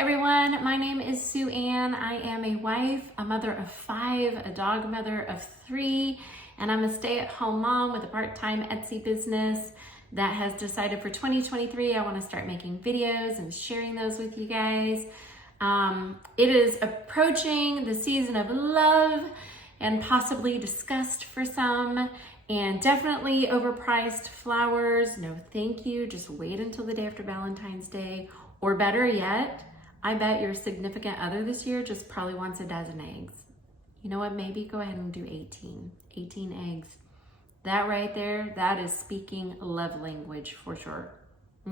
Hi everyone, my name is Sue Ann. I am a wife, a mother of 5, a dog mother of 3, and I'm a stay-at-home mom with a part-time Etsy business that has decided for 2023 I want to start making videos and sharing those with you guys. It is approaching the season of love and possibly disgust for some, and definitely overpriced flowers. No thank you, just wait until the day after Valentine's Day, or better yet, I bet your significant other this year just probably wants a dozen eggs. You know what, maybe go ahead and do 18 eggs. That right there, that is speaking love language for sure.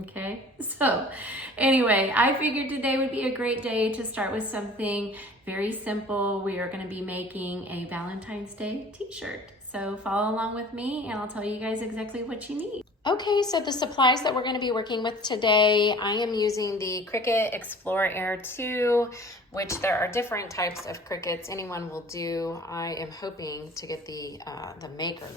Okay, so anyway, I figured today would be a great day to start with something very simple. We are going to be making a Valentine's Day t-shirt. So follow along with me and I'll tell you guys exactly what you need. Okay, so the supplies that we're going to be working with today, I am using the Cricut Explorer Air 2, which there are different types of Cricuts. Anyone will do. I am hoping to get the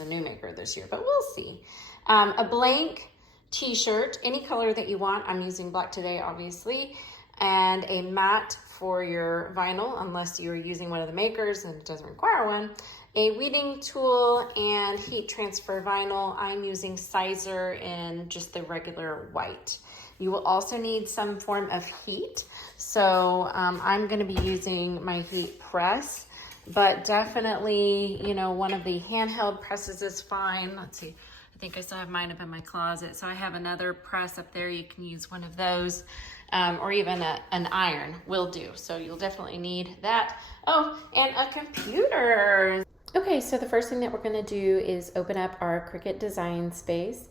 new maker this year, but we'll see. A blank t-shirt, any color that you want. I'm using black today, obviously, and a mat for your vinyl, unless you're using one of the makers and it doesn't require one. A weeding tool and heat transfer vinyl. I'm using Sizer in just the regular white. You will also need some form of heat. So I'm gonna be using my heat press, but definitely, you know, one of the handheld presses is fine. Let's see, I think I still have mine up in my closet. So I have another press up there. You can use one of those, or even an iron will do. So you'll definitely need that. Oh, and a computer. Okay, so the first thing that we're going to do is open up our Cricut Design Space.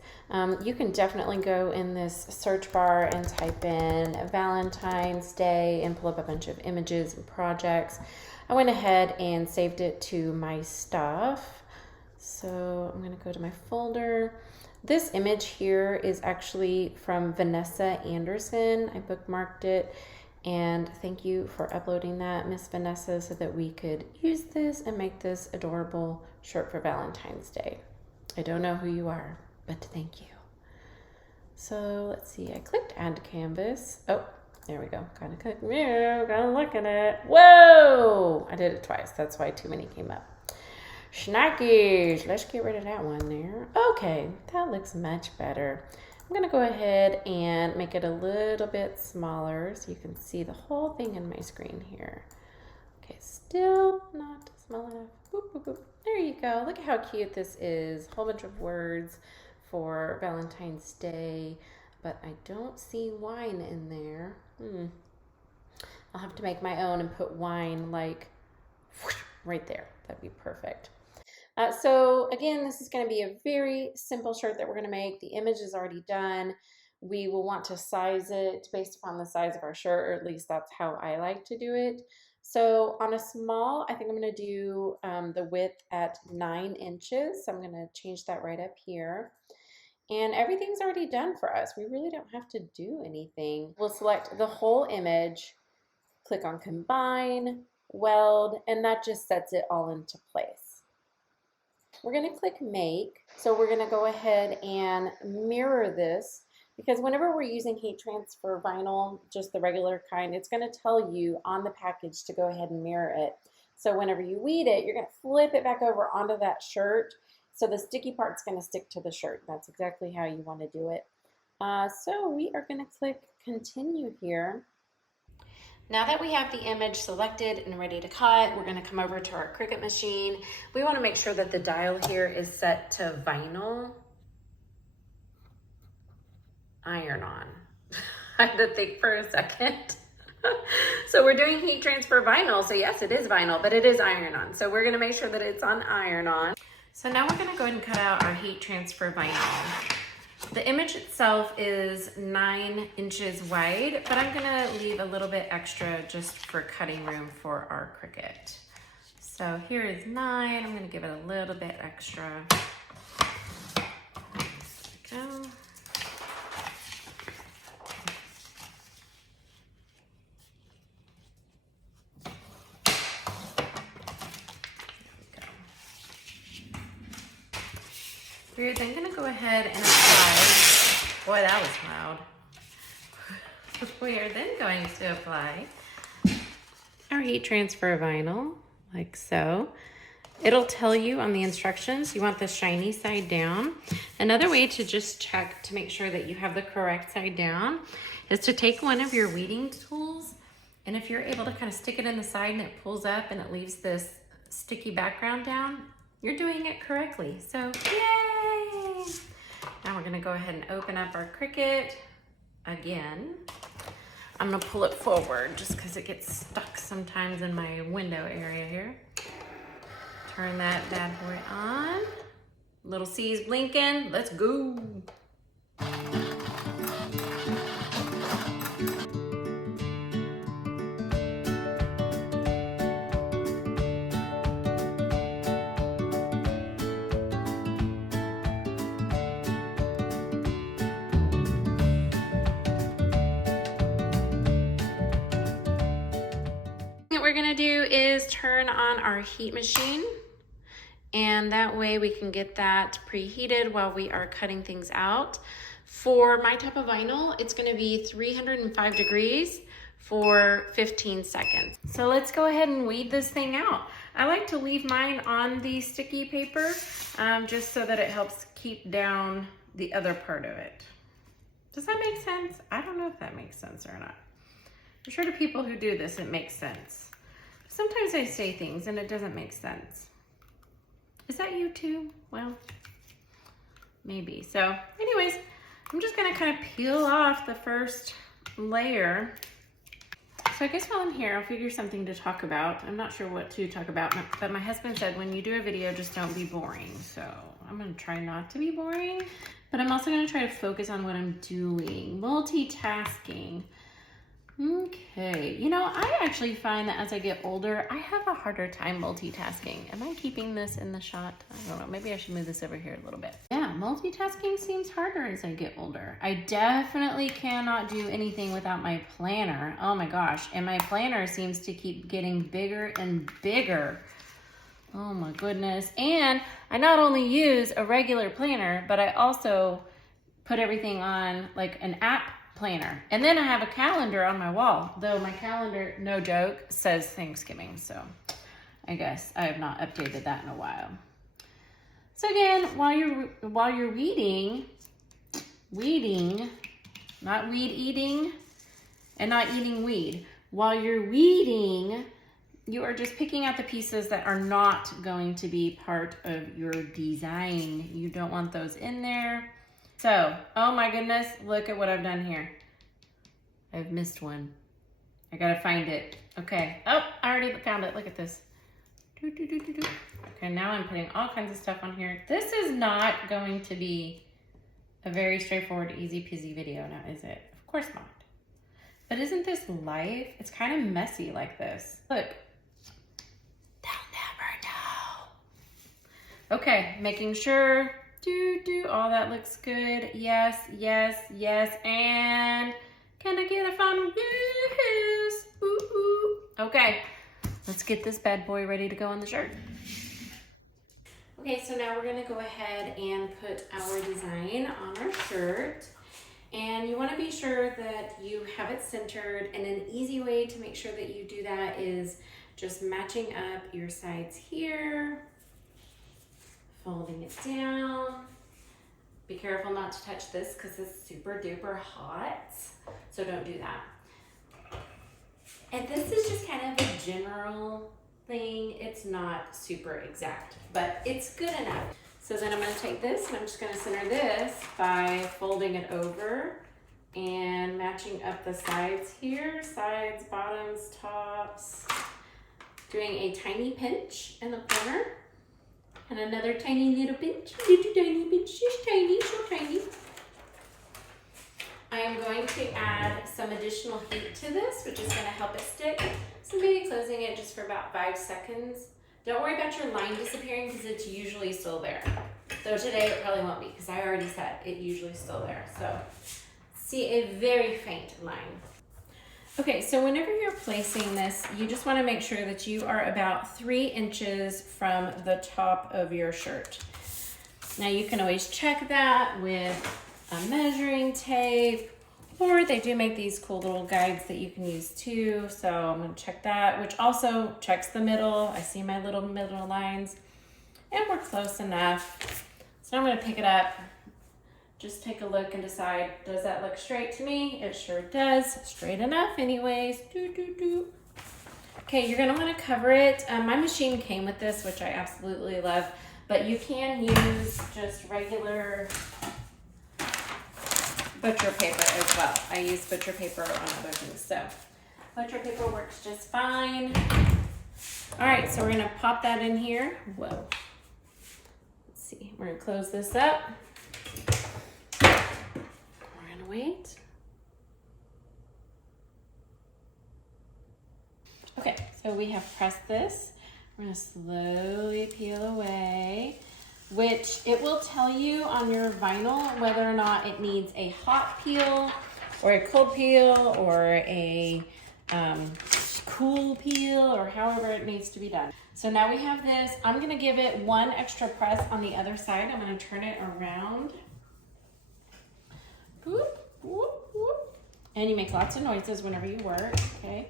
You can definitely go in this search bar and type in Valentine's Day and pull up a bunch of images and projects. I went ahead and saved it to my stuff. So I'm going to go to my folder. This image here is actually from Vanessa Anderson. I bookmarked it. And thank you for uploading that, Miss Vanessa, so that we could use this and make this adorable shirt for Valentine's Day. I don't know who you are, but thank you. So let's see, I clicked add to canvas. Oh, there we go. Gotta click, gotta look at it. Whoa! I did it twice. That's why too many came up. Schnickies. Let's get rid of that one there. Okay, that looks much better. I'm going to go ahead and make it a little bit smaller so you can see the whole thing in my screen here. Okay, still not small enough. Boop, boop, boop. There you go. Look at how cute this is. A whole bunch of words for Valentine's Day, but I don't see wine in there. I'll have to make my own and put wine like right there. That'd be perfect. So again, this is going to be a very simple shirt that we're going to make. The image is already done. We will want to size it based upon the size of our shirt, or at least that's how I like to do it. So on a small, I think I'm going to do the width at 9 inches. So I'm going to change that right up here. And everything's already done for us. We really don't have to do anything. We'll select the whole image, click on Combine, Weld, and that just sets it all into place. We're going to click Make. So we're going to go ahead and mirror this, because whenever we're using heat transfer vinyl, just the regular kind, it's going to tell you on the package to go ahead and mirror it. So whenever you weed it, you're going to flip it back over onto that shirt. So the sticky part's going to stick to the shirt. That's exactly how you want to do it. So we are going to click Continue here. Now that we have the image selected and ready to cut, we're going to come over to our Cricut machine. We want to make sure that the dial here is set to vinyl. Iron on. I had to think for a second. So we're doing heat transfer vinyl. So yes, it is vinyl, but it is iron on. So we're going to make sure that it's on iron on. So now we're going to go ahead and cut out our heat transfer vinyl. The image itself is 9 inches wide, but I'm gonna leave a little bit extra just for cutting room for our Cricut. So here is 9, I'm gonna give it a little bit extra. There we go. We're then gonna go ahead and apply, boy, that was loud. We are then going to apply our heat transfer vinyl, like so. It'll tell you on the instructions, you want the shiny side down. Another way to just check to make sure that you have the correct side down is to take one of your weeding tools, and if you're able to kind of stick it in the side and it pulls up and it leaves this sticky background down, you're doing it correctly. So yay! Now we're gonna go ahead and open up our Cricut again. I'm gonna pull it forward just because it gets stuck sometimes in my window area here. Turn that bad boy on. Little C's blinking. Let's go. What we're gonna do is turn on our heat machine, and that way we can get that preheated while we are cutting things out. For my type of vinyl, it's gonna be 305 degrees for 15 seconds. So let's go ahead and weed this thing out. I like to leave mine on the sticky paper just so that it helps keep down the other part of it. Does that make sense? I don't know if that makes sense or not. I'm sure to people who do this, it makes sense. Sometimes I say things and it doesn't make sense. Is that you too? Well, maybe. So anyways, I'm just gonna kind of peel off the first layer. So I guess while I'm here, I'll figure something to talk about. I'm not sure what to talk about, but my husband said when you do a video, just don't be boring. So I'm gonna try not to be boring, but I'm also gonna try to focus on what I'm doing. Multitasking. Okay, you know, I actually find that as I get older, I have a harder time multitasking. Am I keeping this in the shot? I don't know, maybe I should move this over here a little bit. Yeah, multitasking seems harder as I get older. I definitely cannot do anything without my planner. Oh my gosh, and my planner seems to keep getting bigger and bigger. Oh my goodness. And I not only use a regular planner, but I also put everything on like an app planner. And then I have a calendar on my wall, though my calendar, no joke, says Thanksgiving. So I guess I have not updated that in a while. So again, while you're weeding, not weed eating and not eating weed. While you're weeding, you are just picking out the pieces that are not going to be part of your design. You don't want those in there. So, oh my goodness, look at what I've done here. I've missed one. I gotta find it. Okay, oh, I already found it. Look at this. Okay, now I'm putting all kinds of stuff on here. This is not going to be a very straightforward, easy peasy video now, is it? Of course not. But isn't this life? It's kind of messy like this. Look. They'll never know. Okay, making sure. All that looks good. Yes, yes, yes. And can I get a final yes? Ooh, ooh. Okay, let's get this bad boy ready to go on the shirt. Okay, so now we're gonna go ahead and put our design on our shirt. And you wanna be sure that you have it centered, and an easy way to make sure that you do that is just matching up your sides here, folding it down. Be careful not to touch this because it's super duper hot, so don't do that. And this is just kind of a general thing. It's not super exact, but it's good enough. So then I'm gonna take this and I'm just gonna center this by folding it over and matching up the sides here, sides, bottoms, tops, doing a tiny pinch in the corner. And another tiny little pinch, little tiny pinch, just tiny, so tiny. I am going to add some additional heat to this, which is gonna help it stick. So maybe closing it just for about 5 seconds. Don't worry about your line disappearing because it's usually still there. So today it probably won't be because I already said it usually still there. So see a very faint line. Okay, so whenever you're placing this, you just want to make sure that you are about 3 inches from the top of your shirt. Now you can always check that with a measuring tape Or they do make these cool little guides that you can use too. So I'm gonna check that, which also checks the middle. I see my little middle lines and we're close enough. So now I'm gonna pick it up, just take a look and decide, does that look straight to me? It sure does, straight enough anyways. Okay, you're gonna wanna cover it. My machine came with this, which I absolutely love, but you can use just regular butcher paper as well. I use butcher paper on other things, so butcher paper works just fine. All right, so we're gonna pop that in here. Whoa. Let's see, we're gonna close this up. We're gonna wait. Okay, so we have pressed this. We're gonna slowly peel away, which it will tell you on your vinyl whether or not it needs a hot peel or a cold peel or a cool peel or however it needs to be done. So now we have this. I'm gonna give it one extra press on the other side. I'm gonna turn it around. Whoop, whoop, whoop. And you make lots of noises whenever you work, okay?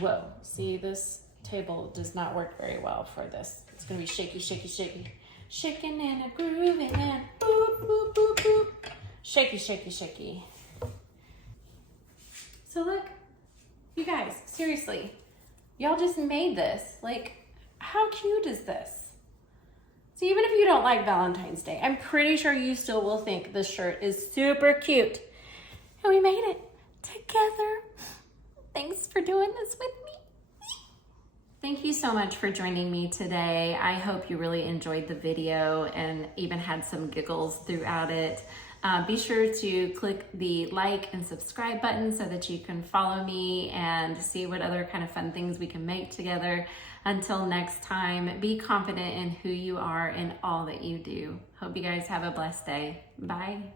Whoa, see, this table does not work very well for this. It's gonna be shaky, shaky, shaky. Shaking and a grooving and boop, boop, boop, boop. Shaky, shaky, shaky. So look, you guys, seriously, y'all just made this. Like, how cute is this? So even if you don't like Valentine's Day, I'm pretty sure you still will think this shirt is super cute. And we made it together. Thanks for doing this with me. Thank you so much for joining me today. I hope you really enjoyed the video and even had some giggles throughout it. Be sure to click the like and subscribe button so that you can follow me and see what other kind of fun things we can make together. Until next time, be confident in who you are and all that you do. Hope you guys have a blessed day. Bye.